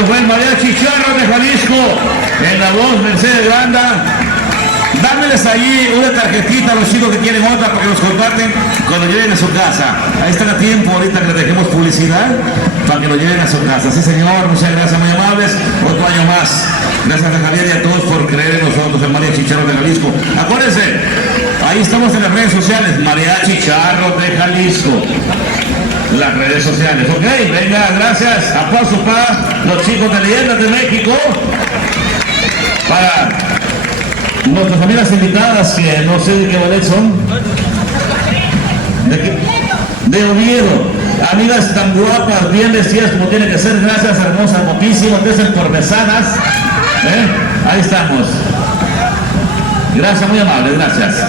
Esto fue el Mariachi Charro de Jalisco, en la voz Mercedes Granda. Dámeles ahí una tarjetita a los chicos que quieren otra para que nos comparten cuando lleguen a su casa. Ahí están a tiempo ahorita que les dejemos publicidad para que lo lleven a su casa. Sí, señor, muchas gracias, muy amables. Otro año más. Gracias a Javier y a todos por creer en nosotros, el Mariachi Charro de Jalisco. Acuérdense, ahí estamos en las redes sociales, Mariachi Charro de Jalisco. Las redes sociales, ok, venga, gracias. Aplausos para los chicos de Leyendas de México. Para nuestras amigas invitadas, que no sé de qué ballet son. De Oviedo. Amigas tan guapas, bien vestidas como tiene que ser. Gracias, hermosas, guapísimas, desen por besadas. Ahí estamos. Gracias, muy amables, gracias.